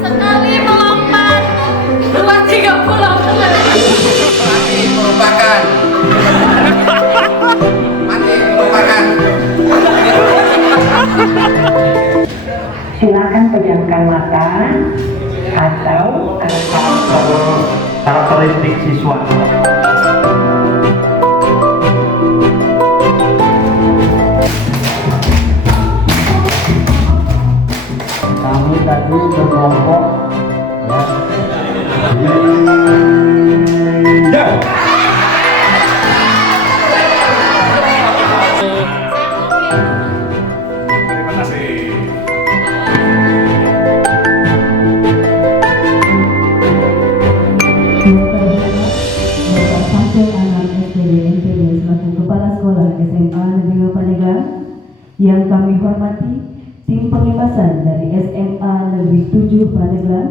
Sekali melompat 2-3 pulau telah. Mati merupakan. Silakan pejamkan mata atau karakteristik siswa. Kami tadi berkelompok ya. Terima kasih. Bapak Samsul Anam SPDMPD selaku Kepala Sekolah SMA Negeri Pandeglang, yang kami hormati tim pengibasan dari SMA Negeri 7 Pandeglang,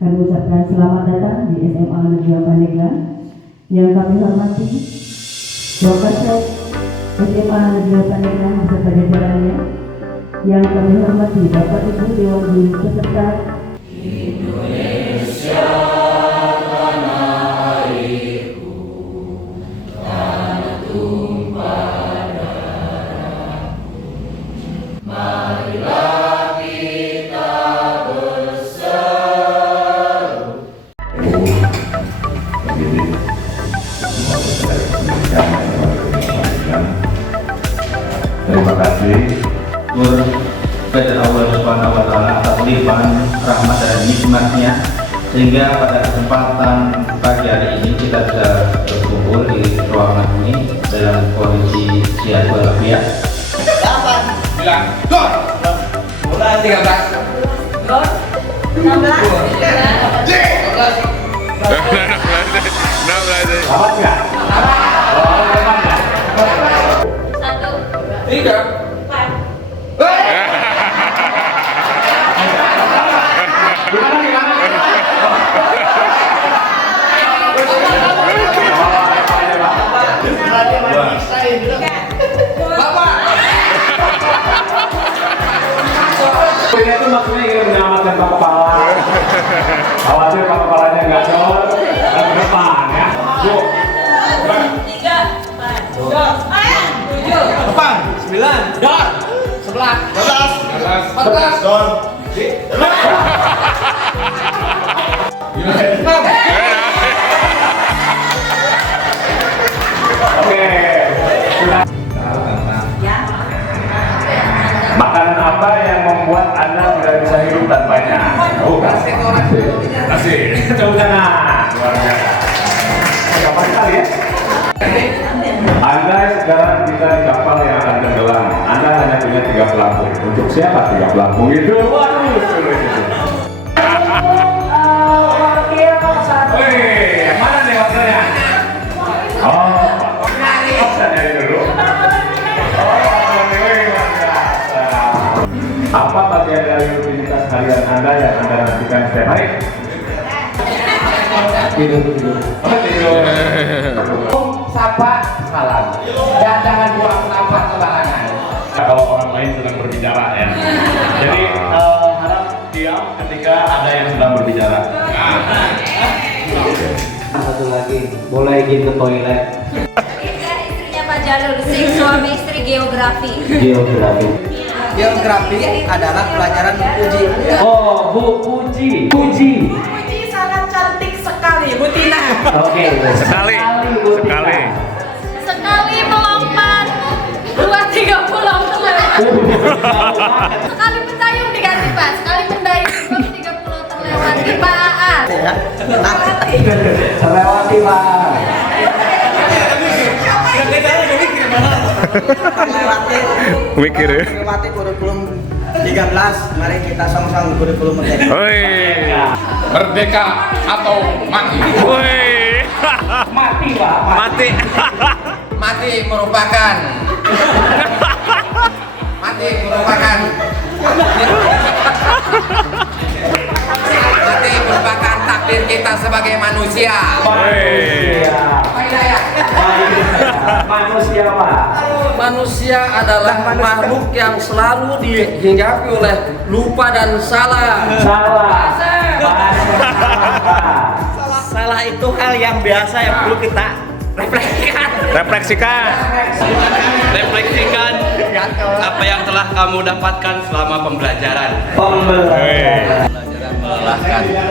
kami ucapkan selamat datang di SMA Negeri Pandeglang. Yang kami hormati Wakasek SMA Negeri Pandeglang beserta jajarannya. Yang kami hormati Bapak Ibu Dewan Guru peserta Terima kasih kepada Allah Subhanahu wa taala atas limpahan rahmat dan nikmatnya, sehingga pada kesempatan pagi hari ini kita bisa berkumpul di ruangan ini dalam kondisi sehat walafiat. 8, 9, gol. Mulai 13. Gol 16. Selamat ya? Satu. 3. Ini tuh maksudnya ingin menyelamatkan Pak Kepala. Khawatir Pak Kepalanya nggak jauh ke depan ya. Bu. 3, 4, 7. 8, 9, gol. 11, 12, 14, gol. Oke. Makanan apa yang membuat Anda tidak bisa hidup tanpanya? Oh, nasi. Coba sana. Luar biasa. Gampang sekali ya. Anda sekarang kita di kapal yang akan tenggelam. Anda hanya punya 3 pelampung. Untuk siapa 3 pelampung itu? Waduh, sulit itu. Wih, yang mana nih wakilnya? Oh, saya nyari dulu. Apa bagian dari rutinitas harian Anda yang Anda nantikan setiap hari? Tidur. Oh, tidur. Sapa, salam. Dan jangan buang sampah sembarangan. Kalau orang lain sedang berbicara ya. Jadi harap diam ketika ada yang sedang berbicara. satu lagi, boleh izin ke toilet. Istrinya Pak Jalur, sing suami istri geografi. Geografi. Geografi adalah pelajaran uji. Oh, Bu Puji. Puji. Puji sangat cantik sekali, Bu Tina. Oke. Sekali. Bu Tina. Sekali melompat 2-3 pulau telah. Sekali mendayung diganti Pak. Sekali mendayung 2-3 pulau terlewati Pak AA. Terlewati, Pak. Mikir ya. Melewati kurikulum 13, mari kita sama-sama kurikulum merdeka. Woi. Merdeka atau mati. Woi. Mati, Pak. Mati. Mati merupakan takdir kita sebagai manusia. Woi. Manusia, Pak. Manusia adalah makhluk yang selalu dihinggapi oleh lupa dan salah. Salah. Salah itu hal yang biasa yang perlu kita refleksikan apa yang telah kamu dapatkan selama pembelajaran.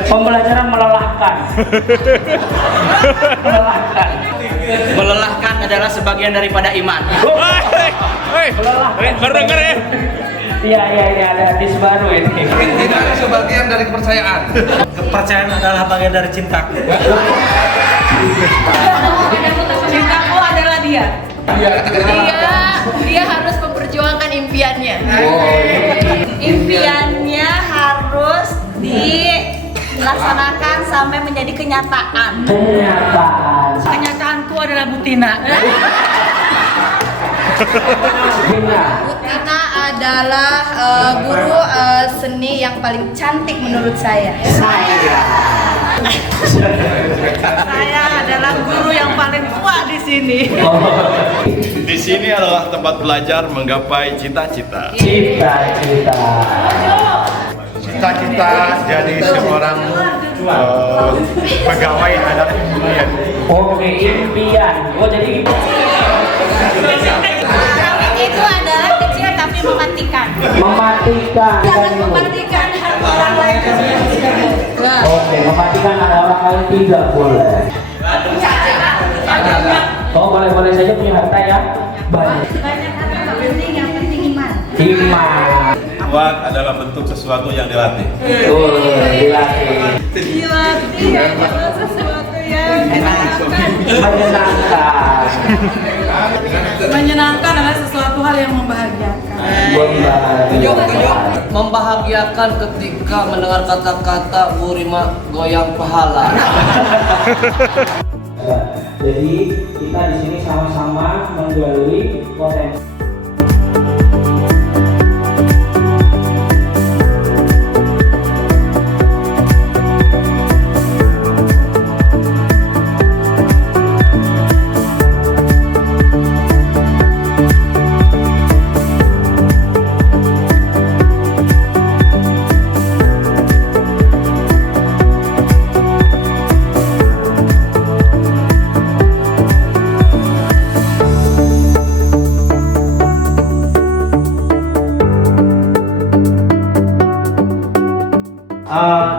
Pembelajaran melelahkan. Melelahkan adalah sebagian daripada iman. Baru denger ya? Iya, ada hadis baru ini. Tidak sebagian dari kepercayaan. Kepercayaan adalah bagian dari cinta. Cintaku adalah dia. Dia harus memperjuangkan impiannya. Impiannya harus dilaksanakan sampai menjadi kenyataan. Kenyataanku adalah Butina. Butina adalah guru seni yang paling cantik menurut saya. Saya adalah guru yang paling tua di sini. Di sini adalah tempat belajar menggapai cita-cita. Cita-cita jadi seorang pegawai adalah impian. Oke, impian. Oh, jadi Itu adalah kecil tapi mematikan. mematikan. Mematikan orang lain. Oke, mematikan orang lain tidak boleh. Oh, boleh saja punya harta ya. Banyak. Banyak harta nggak penting, yang penting iman. Iman. Kuat adalah bentuk sesuatu yang dilatih. Dilatih. Dilatih adalah sesuatu yang menyenangkan. Menyenangkan adalah sesuatu hal yang membahagiakan. Membahagiakan ketika mendengar kata-kata Bu Rima goyang pahala. Jadi kita di sini sama-sama menggali potensi.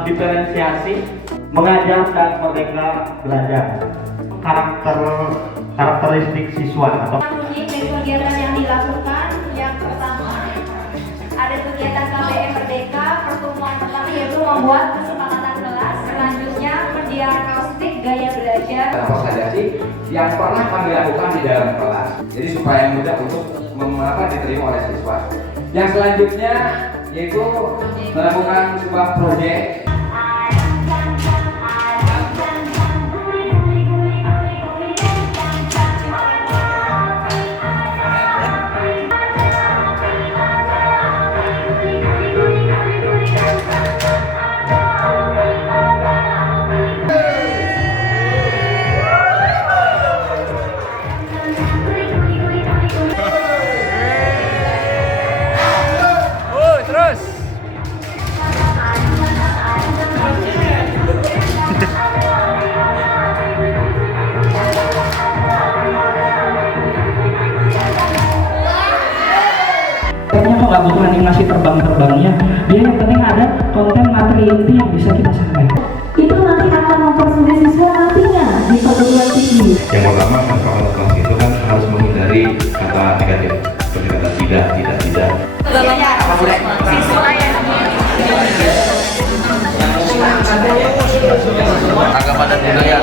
Diferensiasi mengajar dan merdeka belajar, karakteristik siswa atau Dari kegiatan yang dilakukan, yang pertama ada kegiatan KBM Merdeka. Pertemuan pertama yaitu membuat kesepakatan kelas. Selanjutnya mendiagnostik gaya belajar. Apa saja sih yang pernah kami lakukan di dalam kelas, jadi supaya mudah untuk diterima oleh siswa. Yang selanjutnya yaitu melakukan sebuah proyek. nggak butuh animasi terbang-terbangnya, dia yang penting ada konten materi inti yang bisa kita sampaikan. Itu nanti akan mempersulit siswa nantinya di perguruan tinggi. Yang pertama kalau kelas itu kan harus menghindari kata negatif seperti kata tidak. Agama dan budaya.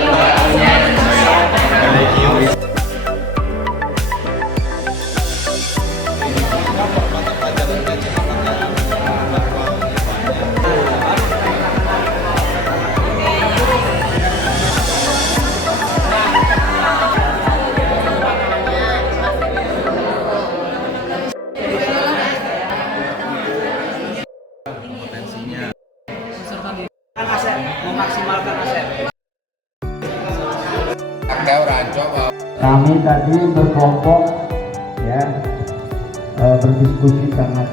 Kami tadi berkelompok ya, berdiskusi sangat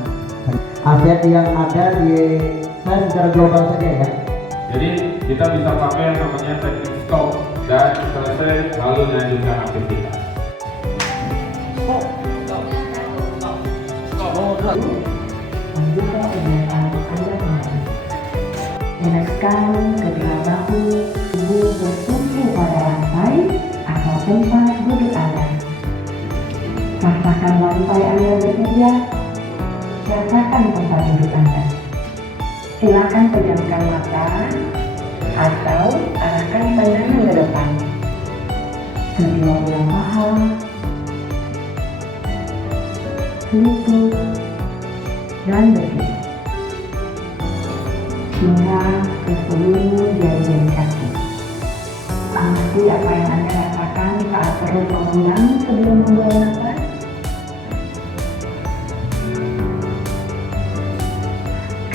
aset yang ada di saya secara global saja ya. Jadi kita bisa pakai yang namanya teknik stop dan selesai lalu lanjutkan aktivitas. Lanjutkan kegiatan Anda kemarin. Menekkan kedua bahu, tubuh bertumpu pada lantai atau tempat duduk Anda. Rasakan lantai Anda bekerja, rasakan tempat duduk Anda. Silakan pejamkan mata atau arahkan pandangan ke depan. Kedua belah paha, lutut, dan betis hingga ke seluruh jari-jari kaki. Amati apa yang Anda rasakan saat perut mengulang sebelum membuang nafas.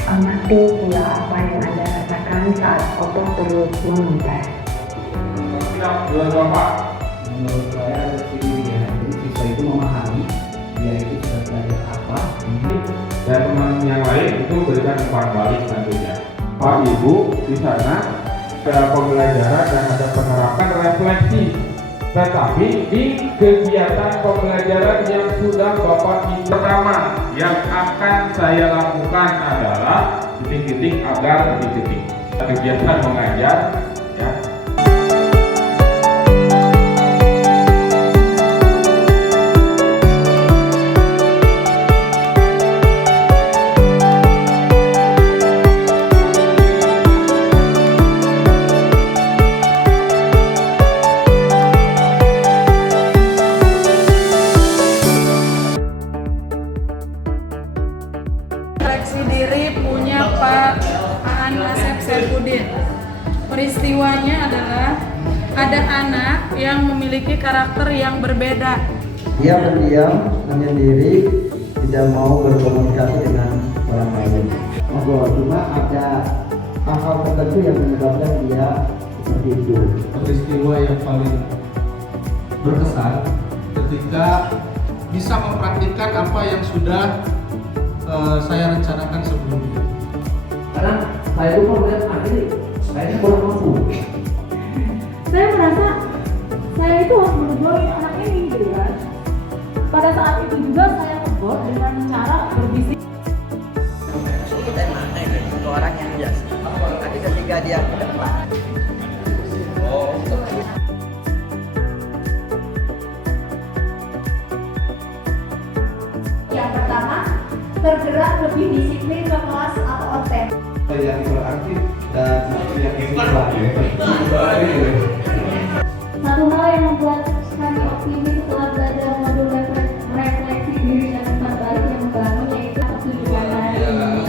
Amati pula apa yang Anda rasakan saat otot perut memutar. Menurut saya sendiri ya, jadi siswa itu memahami dia itu sudah belajar apa. Dan teman yang lain itu berikan umpan balik tentunya. Pak Ibu di sana ada pembelajaran dan ada penerapan refleksi. Tetapi di kegiatan pembelajaran yang sudah Bapak Ibu pertama yang akan saya lakukan adalah titik-titik agar titik-titik. Kegiatan mengajar ya. Refleksi diri punya Pak Aan Asep Saifuddin. Peristiwanya adalah ada anak yang memiliki karakter yang berbeda. Dia pendiam, menyendiri, tidak mau berkomunikasi dengan orang lain. Cuma ada hal-hal tertentu yang menyebabkan dia seperti itu. Peristiwa yang paling berkesan ketika bisa mempraktikkan apa yang sudah saya rencanakan sebelumnya. Karena saya itu melihat ini, saya ini kurang mampu. Saya merasa saya itu harus menegur anak ini gitu kan. Pada saat itu juga saya tegur dengan cara berbisik. Kita mana itu orang yang biasa. Tapi ketika dia ke depan. Yang pertama, bergerak lebih disiplin ke kelas atau on time. Yang interaktif dan yang Satu hal yang membuat kami optimis setelah belajar modul refleksi diri dan umpan balik yang membangun yaitu pertunjukan hari ini.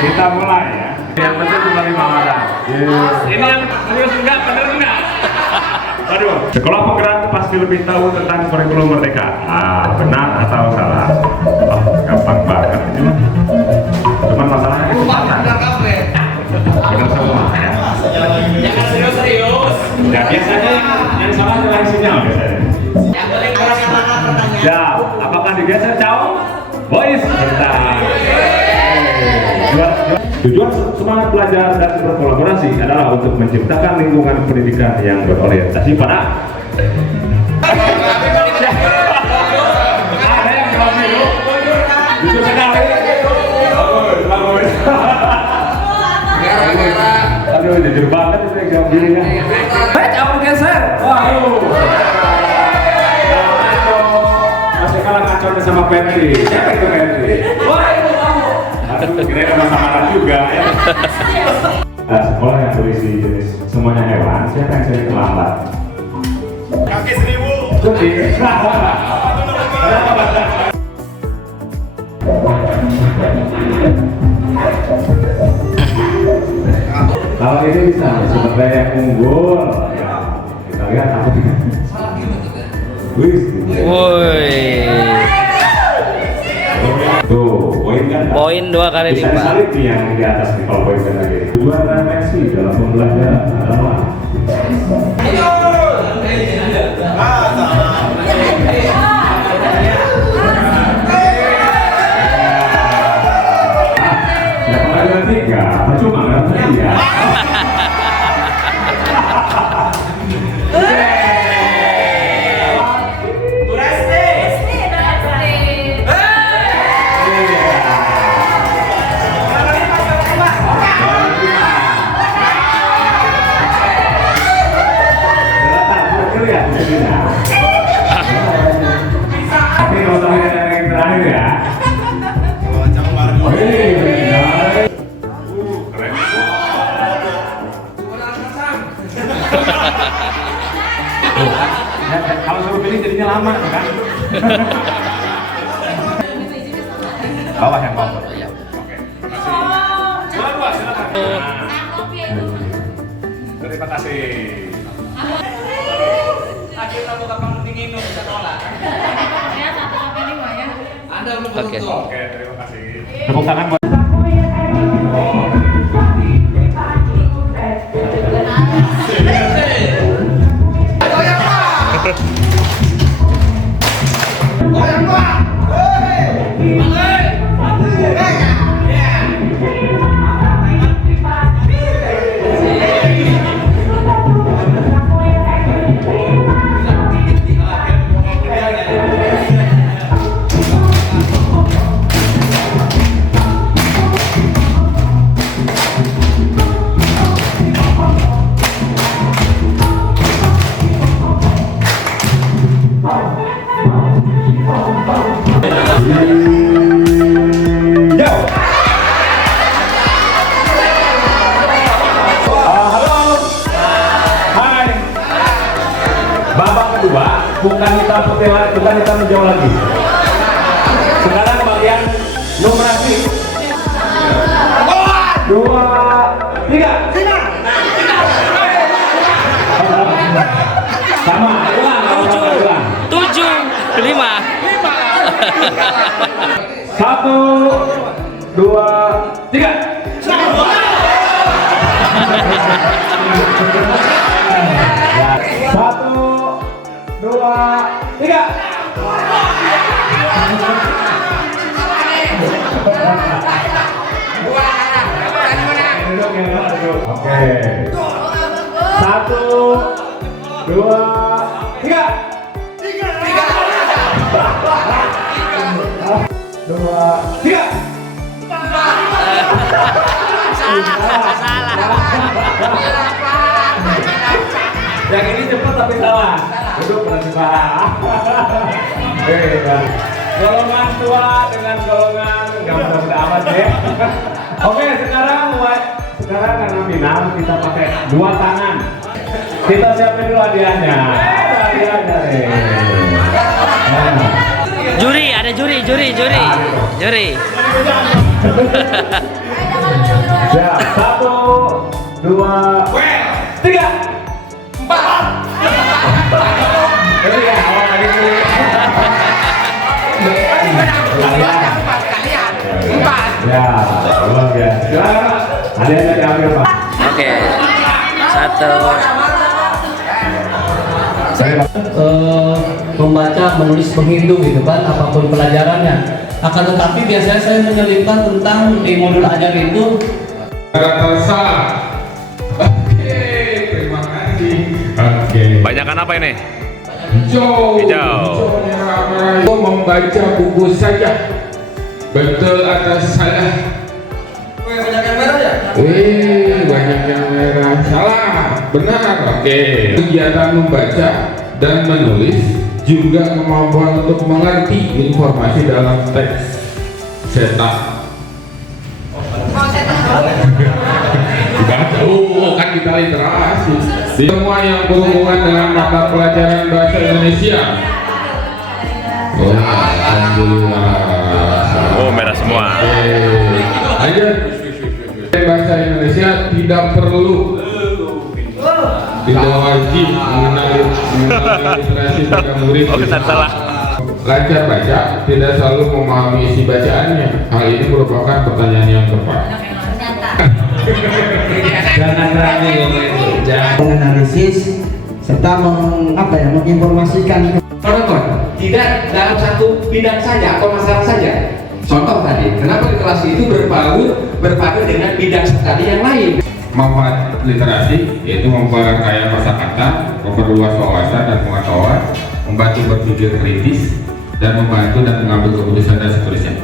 Kita mulai ya. Yang penting cuma 5 orang. Ini yang serius enggak, bener enggak? Aduh, sekolah penggerak pasti lebih tahu tentang kurikulum merdeka. Benar atau salah? Oh, gampang banget ini mah. Cuman masalahnya kecepatan. Benar semua ya. Jangan serius-serius. Ya biasanya yang salah adalah sinyal biasanya. Yang paling keras yang mana pertanyaan? Ya, apakah digeser jauh? Boys, bentar. Tujuan semangat belajar dan berkolaborasi adalah untuk menciptakan lingkungan pendidikan yang berorientasi pada ada yang belum dulu, jujur sekali. Aduh, jujur banget itu yang jawab dirinya. Jauh geser. Waduh. Masih kalah kacau sama Pepsi. Siapa itu Pepsi? Wah, itu kamu. Aduh, kira-kira sama juga ya. Sekolah yang berisi jenis semuanya hewan, siapa yang sering terlambat? Kaki 1000. Cuti. Kalau ini bisa sebagai yang unggul, ya, kita lihat apa ini. Woi. Tuh, poin kan? Poin 2 kali bisa lipat. disalip nih yang di atas nih kalau poin kan lagi. Tujuan refleksi dalam pembelajaran adalah Kalau suruh pilih jadinya lama kan? Bawah yang bawah. Oke. Dua, silakan. Terima kasih. Akhirnya buka panggung dingin di sekolah. Ya, 1-5 ya. Anda belum Oke, terima kasih. Tepuk tangan buat bukan kita menjauh lagi. Sekarang bagian numerasi 2, 3. Sama, ulang. 7, 5. 1, 2, 3. Satu, 2, 3. Oke. 1, 2, 3. 2, 3. Salah. Yang ini cepat tapi salah. Itu perasaan. Golongan tua dengan golongan nggak mudah amat ya. Oke, sekarang karena final kita pakai 2 tangan. Kita siapin dulu hadiahnya. Hadiahnya nih. Juri, ada juri. Ya, 1, 2, 3. 4. Ini ya, awal lagi juri. Ya, tolong ya. Silakan. Hadiahnya diambil Pak. Oke. 1. Membaca, menulis, menghitung gitu kan, apapun pelajarannya. Akan tetapi biasanya saya menyelipkan tentang di modul ajar itu salah. Oke, terima kasih. Oke. Banyakan apa ini? Hijau. Hijau. Itu membaca buku saja. Betul atau salah? Banyak yang merah ya? Banyak yang merah. Salah. Benar. Oke. Kegiatan membaca dan menulis juga kemampuan untuk mengerti informasi dalam teks cetak. Kan kita literasi. Semua yang berhubungan dengan mata pelajaran bahasa Indonesia. Alhamdulillah. Oh, merah semua. Lanjut. Bahasa Indonesia tidak perlu, tidak wajib mengenal literasi pada murid. Oh, benar salah. Lancar baca, tidak selalu memahami isi bacaannya. Hal ini merupakan pertanyaan yang tepat. jangan ragu menganalisis serta menginformasikan tidak dalam satu bidang saja atau masalah saja. Contoh tadi, kenapa literasi itu berpadu dengan bidang tadi yang lain. Manfaat literasi yaitu memperkaya kosakata, memperluas wawasan dan pengetahuan, membantu berpikir kritis, dan membantu dan mengambil keputusan dan seterusnya.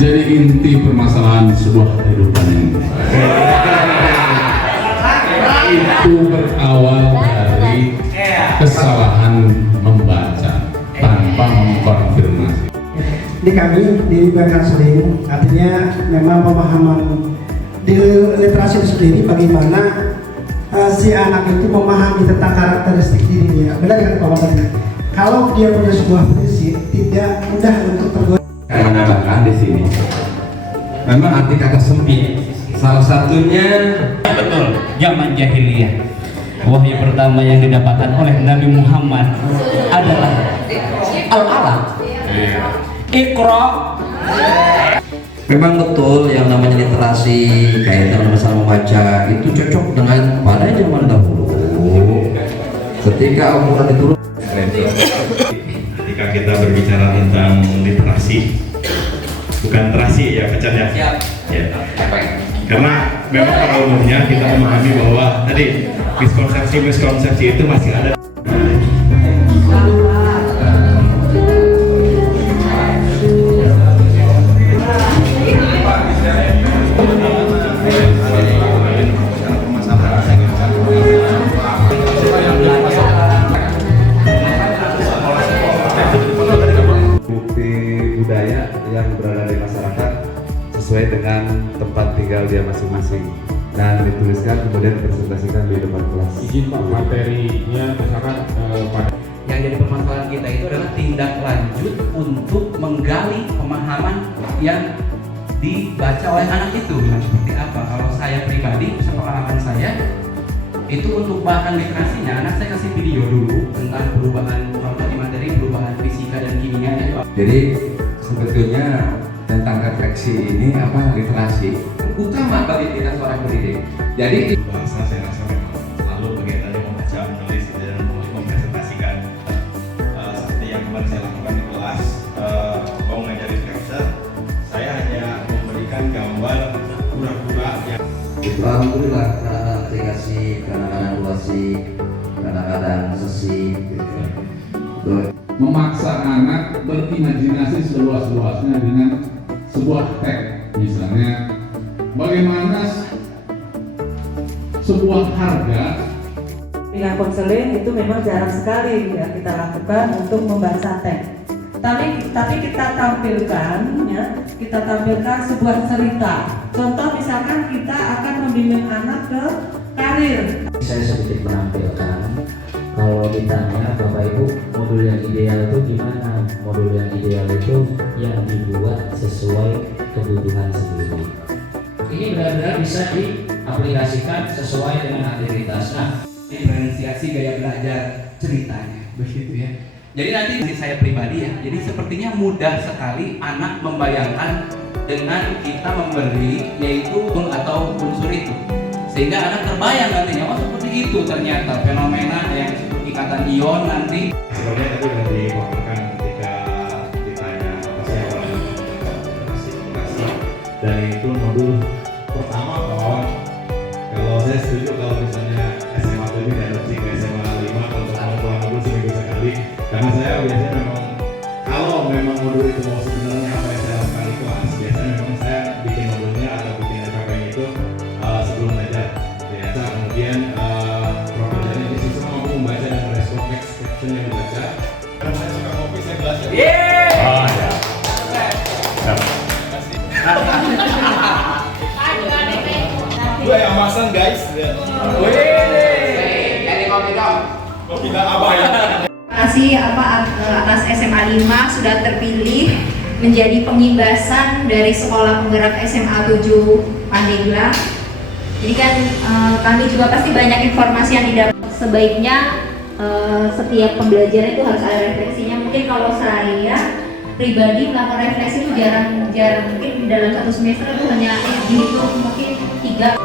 Jadi inti permasalahan sebuah kehidupan ini itu berawal dari kesalahan membaca tanpa mengkonfirmasi. Di kami di Bangka Seling artinya memang pemahaman di literasi itu sendiri bagaimana si anak itu memahami tentang karakteristik dirinya. Benar kan Pak tadi? Kalau dia punya sebuah prinsip, tidak mudah untuk tergoda. Saya menambahkan di sini, memang arti kata sempit. Salah satunya betul, zaman jahiliyah. Wahyu pertama yang didapatkan oleh Nabi Muhammad adalah Al-Alaq. Iqra. Memang betul yang namanya literasi kaitan masalah membaca itu cocok dengan pada zaman dahulu. Ketika Al-Quran diturun. Ketika kita berbicara tentang literasi, bukan terasi ya pacarnya. Ya. Karena memang pada umumnya kita memahami bahwa tadi miskonsepsi itu masih ada. Bukti budaya yang berada di masyarakat sesuai dengan tempat tinggal dia masing-masing dan dituliskan kemudian dipresentasikan di depan kelas. Izin Pak, materinya misalkan pada yang jadi permasalahan kita itu adalah tindak lanjut untuk menggali pemahaman yang dibaca oleh anak itu. Seperti apa? Kalau saya pribadi, pengalaman saya itu untuk bahan literasinya, anak saya kasih video dulu tentang perubahan contoh di materi perubahan fisika dan kimia. Jadi sebetulnya tentang refleksi ini apa literasi utama bagi kita seorang pendidik. Jadi bahasa saya rasa memang selalu kegiatannya membaca, menulis dan mempresentasikan. Seperti yang kemarin saya lakukan di kelas, mau ngajari Scrapser, saya hanya memberikan gambar pura-pura yang Alhamdulillah, kadang-kadang aplikasi, kadang-kadang durasi, kadang-kadang sesi gitu. Memaksa anak berimajinasi seluas-luasnya dengan sebuah teks, misalnya bagaimana sebuah harga. Dengan konseling itu memang jarang sekali ya kita lakukan untuk membaca teks. Tapi kita tampilkan sebuah cerita. Contoh misalkan kita akan membimbing anak ke karir. Saya sedikit menampilkan, kalau ditanya Bapak Ibu modul yang ideal itu gimana? Modul yang ideal itu yang dibuat sesuai kebutuhan sendiri. Ini benar-benar bisa diaplikasikan sesuai dengan aktivitas. Nah, Diferensiasi gaya belajar ceritanya, begitu ya. Jadi nanti saya pribadi ya, jadi sepertinya mudah sekali anak membayangkan dengan kita memberi yaitu atau unsur itu, sehingga anak terbayang nantinya, oh seperti itu ternyata fenomena yang disebut ikatan ion nanti. sebenarnya tadi sudah dipaparkan ketika ditanya apa sih literasi, dan itu modul pertama bahwa kalau saya setuju kalau misalnya SMA 7 diadopsi ke SMA 5 untuk mengulang modul seminggu sekali, karena saya biasanya memang kalau memang modul itu mau sebenarnya apa yang saya lakukan di kelas, biasanya memang saya bikin modulnya atau bikin FKP-nya itu sebelum belajar ya. Kemudian propertinya di situ mampu membaca dan merespon caption yang dibaca. Karena saya suka kopi, saya gelas ya. Oh ya. Gue yang masang guys. Jadi kopi dong. Kopi dan apa ya? Terima kasih atas SMA 5 sudah terpilih menjadi pengimbasan dari Sekolah Penggerak SMA 7 Pandeglang. Jadi kan kami juga pasti banyak informasi yang didapat. Sebaiknya setiap pembelajaran itu harus ada refleksinya. Mungkin kalau saya pribadi melakukan refleksi itu jarang, mungkin dalam satu semester itu hanya dihitung mungkin 3.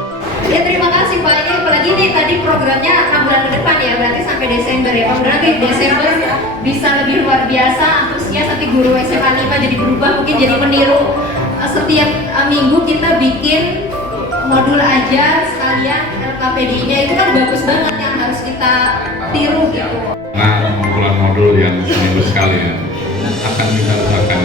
Ya terima kasih Pak, ini apalagi nih tadi programnya 6 bulan ke depan ya, berarti sampai Desember ya. Berarti Desember bisa lebih luar biasa, antusias nanti guru SMA 5 jadi berubah, mungkin jadi meniru. Setiap minggu kita bikin modul aja sekalian LKPD-nya, itu kan bagus banget yang harus kita tiru gitu. Nah, pengumpulan modul yang seminggu sekali ya akan kita usahakan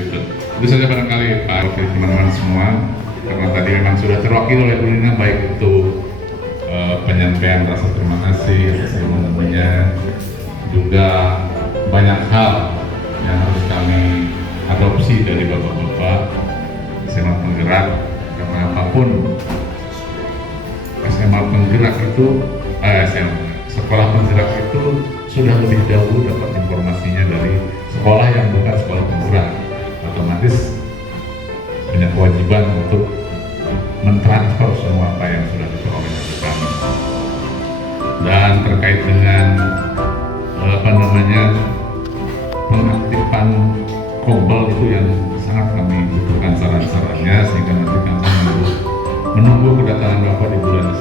gitu. Itu saja barangkali Pak, teman-teman semua, karena tadi memang sudah terwakili oleh Bu Lina, baik itu penyampaian rasa terima kasih atas ilmunya, juga banyak hal yang harus kami adopsi dari bapak-bapak SMA Penggerak, karena apapun SMA SMA penggerak itu sekolah penggerak itu sudah lebih dahulu dapat informasinya dari sekolah yang bukan sekolah penggerak, otomatis punya kewajiban untuk mentransfer semua apa yang sudah diperoleh oleh kami. Dan terkait dengan pengaktifan Kombel itu yang sangat kami butuhkan saran-sarannya, sehingga nanti kami menunggu kedatangan Bapak di bulan